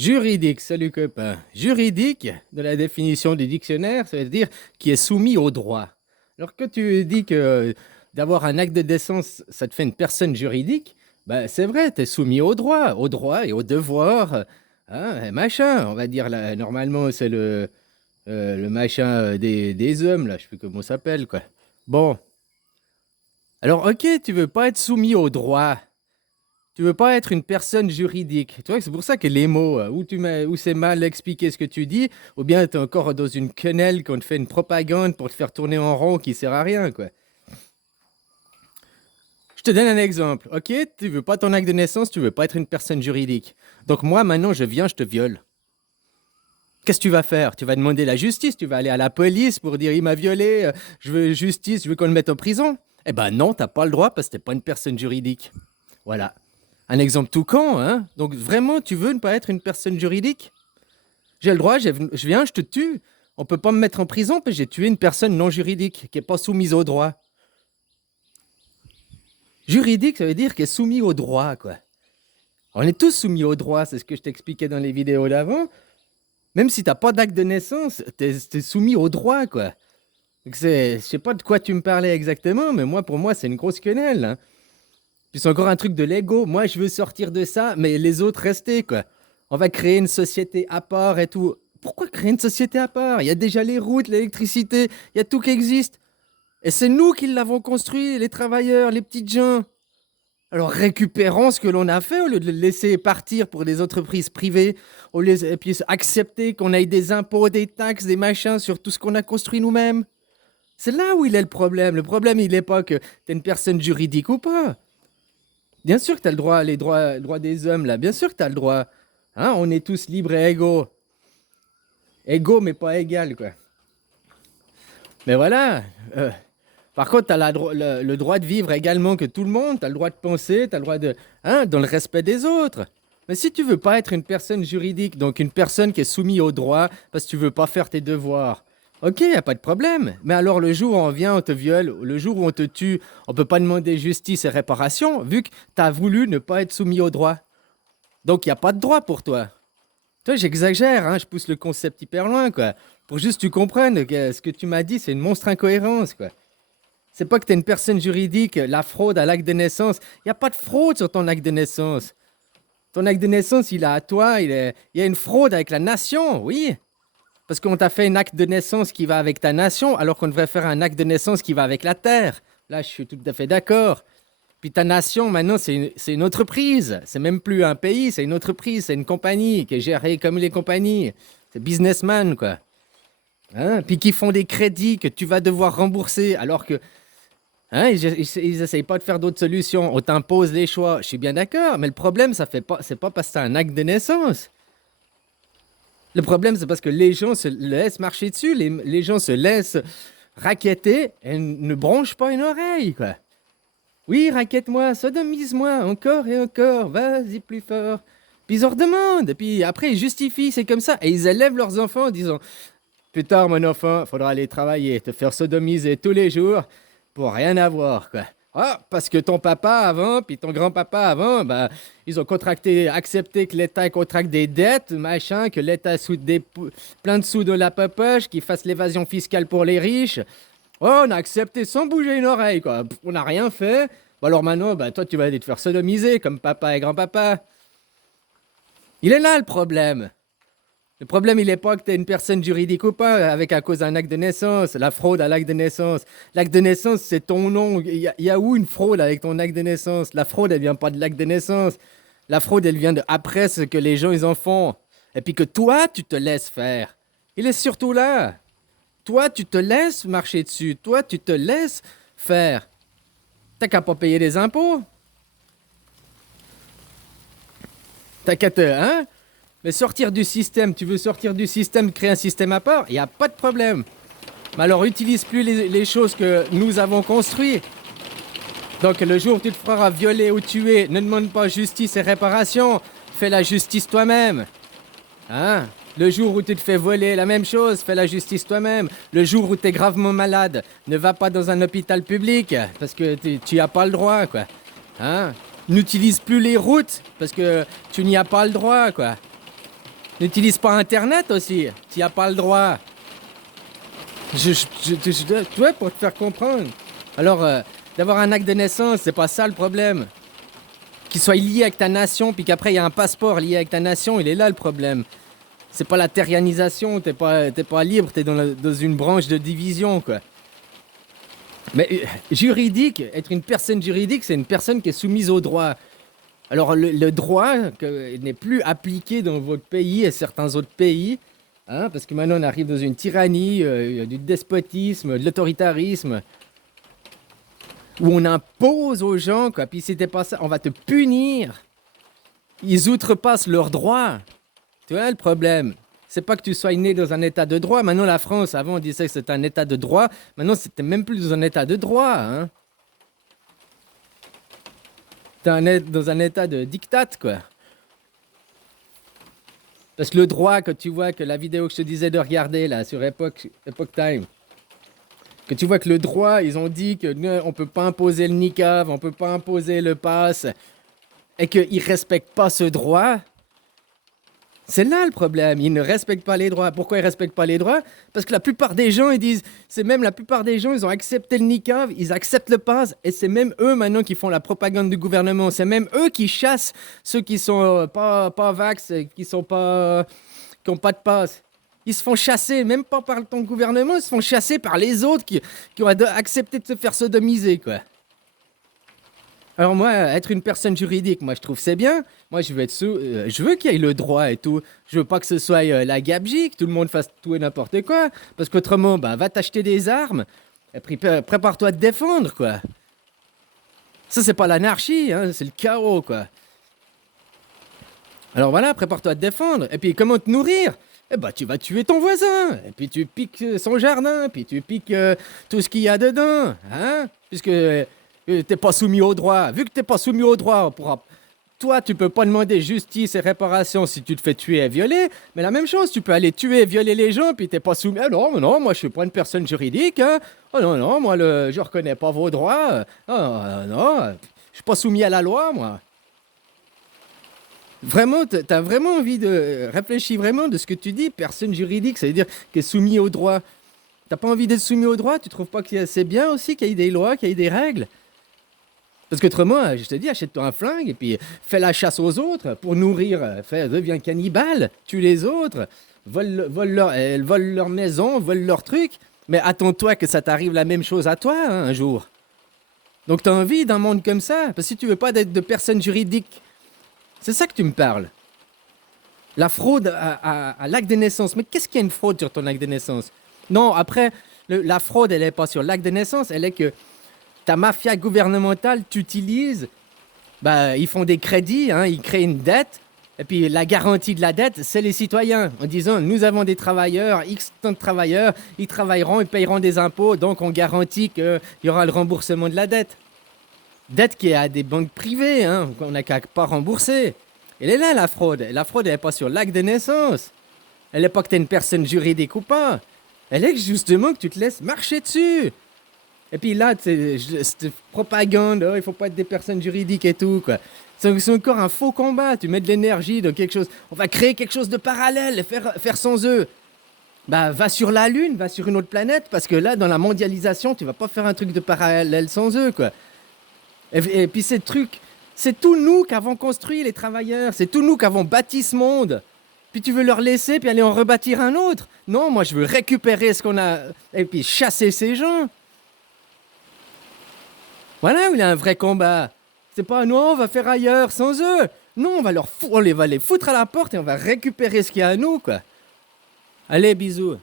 Juridique, salut copain. Juridique, de la définition du dictionnaire, ça veut dire qui est soumis au droit. Alors que tu dis que d'avoir un acte de naissance, ça te fait une personne juridique, ben c'est vrai, tu es soumis au droit et au devoir, hein, et machin. On va dire là, normalement, c'est le machin des hommes, là, je sais plus comment ça s'appelle, quoi. Bon, alors ok, tu veux pas être soumis au droit. Tu veux pas être une personne juridique. Tu vois, c'est pour ça que les mots, ou c'est mal expliqué ce que tu dis, ou bien tu es encore dans une quenelle qu'on te fait une propagande pour te faire tourner en rond qui sert à rien, quoi. Je te donne un exemple. Ok, tu veux pas ton acte de naissance, tu veux pas être une personne juridique. Donc moi, maintenant, je viens, je te viole. Qu'est-ce que tu vas faire? Tu vas demander la justice, tu vas aller à la police pour dire il m'a violé, je veux justice, je veux qu'on le mette en prison. Eh ben non, t'as pas le droit parce que t'es pas une personne juridique. Voilà. Un exemple tout con, hein? Donc vraiment, tu veux ne pas être une personne juridique? J'ai le droit, je viens, je te tue. On peut pas me mettre en prison parce que j'ai tué une personne non juridique, qui est pas soumise au droit. Juridique, ça veut dire qu'elle est soumise au droit, quoi. On est tous soumis au droit, c'est ce que je t'expliquais dans les vidéos d'avant. Même si t'as pas d'acte de naissance, t'es soumis au droit, quoi. Donc je sais pas de quoi tu me parlais exactement, mais moi, pour moi, c'est une grosse quenelle, hein. Puis c'est encore un truc de l'ego. Moi, je veux sortir de ça, mais les autres, restez, quoi. On va créer une société à part et tout. Pourquoi créer une société à part? Il y a déjà les routes, l'électricité, il y a tout qui existe. Et c'est nous qui l'avons construit, les travailleurs, les petites gens. Alors récupérons ce que l'on a fait au lieu de le laisser partir pour des entreprises privées, et puis accepter qu'on ait des impôts, des taxes, des machins sur tout ce qu'on a construit nous-mêmes. C'est là où il est le problème. Le problème, il n'est pas que tu es une personne juridique ou pas. Bien sûr que tu as le droit, les droits des hommes, là. Bien sûr que tu as le droit. Hein, on est tous libres et égaux. Égaux, mais pas égal, quoi. Mais voilà. Par contre, tu as le droit de vivre également que tout le monde. Tu as le droit de penser, tu as le droit de. Hein, dans le respect des autres. Mais si tu veux pas être une personne juridique, donc une personne qui est soumise au droit parce que tu veux pas faire tes devoirs, ok, y a pas de problème. Mais alors le jour où on vient, on te viole, le jour où on te tue, on peut pas demander justice et réparation vu que tu as voulu ne pas être soumis au droit. Donc il y a pas de droit pour toi. Toi, j'exagère, hein, je pousse le concept hyper loin, quoi. Pour juste que tu comprennes que ce que tu m'as dit, c'est une monstre incohérence, quoi. C'est pas que tu es une personne juridique, la fraude à l'acte de naissance. Il n'y a pas de fraude sur ton acte de naissance. Ton acte de naissance, il est à toi, il y a une fraude avec la nation, oui. Parce qu'on t'a fait un acte de naissance qui va avec ta nation, alors qu'on devrait faire un acte de naissance qui va avec la terre. Là, je suis tout à fait d'accord. Puis ta nation, maintenant, c'est une entreprise. C'est même plus un pays, c'est une entreprise, c'est une compagnie qui est gérée comme les compagnies. C'est businessman, quoi. Hein? Puis qui font des crédits que tu vas devoir rembourser, alors que hein, ils essayent pas de faire d'autres solutions. On t'impose les choix. Je suis bien d'accord, mais le problème, c'est pas parce que c'est un acte de naissance. Le problème, c'est parce que les gens se laissent marcher dessus, les gens se laissent raqueter et ne bronchent pas une oreille, quoi. Oui, raquette-moi, sodomise-moi, encore et encore, vas-y plus fort. Puis ils en redemandent, et puis après ils justifient, c'est comme ça. Et ils élèvent leurs enfants en disant, plus tard mon enfant, faudra aller travailler, te faire sodomiser tous les jours pour rien avoir, quoi. Ah, parce que ton papa avant, puis ton grand-papa avant, bah, ils ont contracté, accepté que l'État contracte des dettes, machin, que l'État soude plein de sous de la poche, qu'il fasse l'évasion fiscale pour les riches. Oh, on a accepté sans bouger une oreille, quoi. On n'a rien fait. Bah alors maintenant, bah, toi, tu vas aller te faire sodomiser comme papa et grand-papa. Il est là le problème. Le problème, il n'est pas que tu es une personne juridique ou pas, avec à cause d'un acte de naissance, la fraude à l'acte de naissance. L'acte de naissance, c'est ton nom. Il y a où une fraude avec ton acte de naissance? La fraude, elle vient pas de l'acte de naissance. La fraude, elle vient de après ce que les gens, ils en font. Et puis que toi, tu te laisses faire. Il est surtout là. Toi, tu te laisses marcher dessus. Toi, tu te laisses faire. T'as qu'à pas payer des impôts. T'as qu'à te... Hein? Mais sortir du système, tu veux sortir du système, créer un système à part, il n'y a pas de problème. Mais alors, utilise plus les choses que nous avons construites. Donc, le jour où tu te feras violer ou tuer, ne demande pas justice et réparation. Fais la justice toi-même. Hein? Le jour où tu te fais voler, la même chose, fais la justice toi-même. Le jour où tu es gravement malade, ne va pas dans un hôpital public, parce que tu n'y as pas le droit, quoi. Hein? N'utilise plus les routes, parce que tu n'y as pas le droit, quoi. N'utilise pas Internet aussi. Tu n'y as pas le droit. Tu vois, pour te faire comprendre. Alors, d'avoir un acte de naissance, c'est pas ça le problème. Qu'il soit lié avec ta nation, puis qu'après il y a un passeport lié avec ta nation, il est là le problème. C'est pas la terrianisation, t'es pas libre, t'es dans une branche de division, quoi. Mais juridique, être une personne juridique, c'est une personne qui est soumise au droit. Alors le droit n'est plus appliqué dans votre pays et certains autres pays, hein, parce que maintenant on arrive dans une tyrannie, du despotisme, de l'autoritarisme, où on impose aux gens, quoi. Puis si t'es pas ça, on va te punir. Ils outrepassent leurs droits. Tu vois le problème? C'est pas que tu sois né dans un état de droit. Maintenant, la France, avant, on disait que c'était un état de droit. Maintenant, c'était même plus dans un état de droit. Hein? T'es dans un état de diktat, quoi. Parce que le droit, que tu vois que la vidéo que je te disais de regarder, là, sur Epoch Time, que tu vois que le droit, ils ont dit que on peut pas imposer le niqab, on peut pas imposer le pass, et qu'ils respectent pas ce droit. C'est là le problème, ils ne respectent pas les droits. Pourquoi ils ne respectent pas les droits? Parce que la plupart des gens, ils disent, c'est même la plupart des gens, ils ont accepté le niqab, ils acceptent le pass, et c'est même eux maintenant qui font la propagande du gouvernement. C'est même eux qui chassent ceux qui sont pas vax, qui n'ont pas de pass. Ils se font chasser, même pas par ton gouvernement, ils se font chasser par les autres qui ont accepté de se faire sodomiser, quoi. Alors moi, être une personne juridique, moi je trouve c'est bien. Moi je veux je veux qu'il y ait le droit et tout. Je veux pas que ce soit la gabegie, que tout le monde fasse tout et n'importe quoi. Parce qu'autrement, bah, va t'acheter des armes et puis prépare-toi à te défendre, quoi. Ça c'est pas l'anarchie, hein, c'est le chaos, quoi. Alors voilà, prépare-toi à te défendre. Et puis comment te nourrir? Eh bah tu vas tuer ton voisin. Et puis tu piques son jardin, puis tu piques tout ce qu'il y a dedans, hein. Puisque t'es pas soumis au droit. Vu que t'es pas soumis au droit, toi, tu peux pas demander justice et réparation si tu te fais tuer et violer. Mais la même chose, tu peux aller tuer et violer les gens, puis t'es pas soumis. Ah non, non, moi je suis pas une personne juridique. Hein. Oh non, non, moi je reconnais pas vos droits. Oh non, je suis pas soumis à la loi, moi. Vraiment, t'as vraiment envie de réfléchir vraiment de ce que tu dis, personne juridique, ça veut dire qu'est soumis au droit. T'as pas envie d'être soumis au droit? Tu trouves pas que c'est bien aussi qu'il y ait des lois, qu'il y ait des règles? Parce qu'autrement, je te dis, achète-toi un flingue et puis fais la chasse aux autres pour nourrir, deviens cannibale, tue les autres, vole leur maison, vole leurs trucs. Mais attends-toi que ça t'arrive la même chose à toi, hein, un jour. Donc t'as envie d'un monde comme ça? Parce que si tu veux pas d'être de personne juridique, c'est ça que tu me parles. La fraude à l'acte de naissance. Mais qu'est-ce qu'il y a une fraude sur ton acte de naissance? Non, après, la fraude, elle n'est pas sur l'acte de naissance, elle est que ta mafia gouvernementale t'utilise, bah, ils font des crédits, hein, ils créent une dette, et puis la garantie de la dette, c'est les citoyens, en disant, nous avons des travailleurs, X tant de travailleurs, ils travailleront, ils payeront des impôts, donc on garantit qu'il y aura le remboursement de la dette. Dette qui est à des banques privées, hein, qu'on n'a qu'à pas rembourser. Elle est là, la fraude. La fraude, elle n'est pas sur l'acte de naissance. Elle n'est pas que tu es une personne juridique ou pas. Elle est justement que tu te laisses marcher dessus. Et puis là, cette propagande, oh, il faut pas être des personnes juridiques et tout, quoi. C'est encore un faux combat. Tu mets de l'énergie dans quelque chose. On va créer quelque chose de parallèle et faire sans eux. Bah, va sur la Lune, va sur une autre planète, parce que là, dans la mondialisation, tu vas pas faire un truc de parallèle sans eux, quoi. Et puis ces trucs, c'est tout nous qui avons construit les travailleurs. C'est tout nous qui avons bâti ce monde. Puis tu veux leur laisser, puis aller en rebâtir un autre. Non, moi, je veux récupérer ce qu'on a, et puis chasser ces gens. Voilà où il y a un vrai combat. C'est pas, non, on va faire ailleurs sans eux. Non, on va les foutre à la porte et on va récupérer ce qu'il y a à nous, quoi. Allez, bisous.